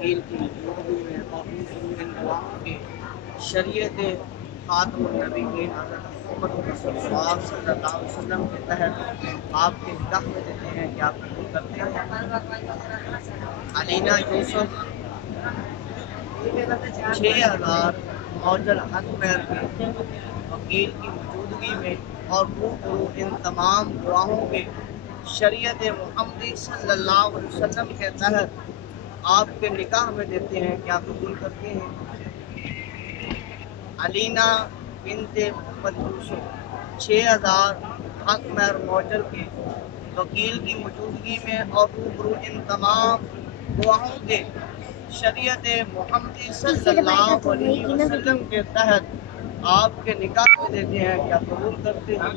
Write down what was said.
वकील की मौजूदगी में और इन गवाहों के शरीयत खातमुन नबीय्यीन हज़रत मोहम्मद रसूलुल्लाह सल्लल्लाहु अलैहि वसल्लम के तहत आपके निकाह में देते हैं कि आप कबूल करते हैं। अलीना यूसुफ 6000 मौजल हक पैर के वकील की मौजूदगी में और रूबरू इन तमाम गवाहों के शरीयत मुहम्मदी सल्लल्लाहु अलैहि वसल्लम के तहत आपके निकाह में देते हैं क्या कबूल करते हैं। अलीना बिनते मोहम्मद यूसुफ 6000 हक महर मौजल के वकील की मौजूदगी में और रूबरू इन तमाम गवाहों के शरीयत मुहम्मदी सल्लल्लाहु अलैहि वसल्लम के तहत आपके निकाह में देते हैं क्या कबूल करते हैं।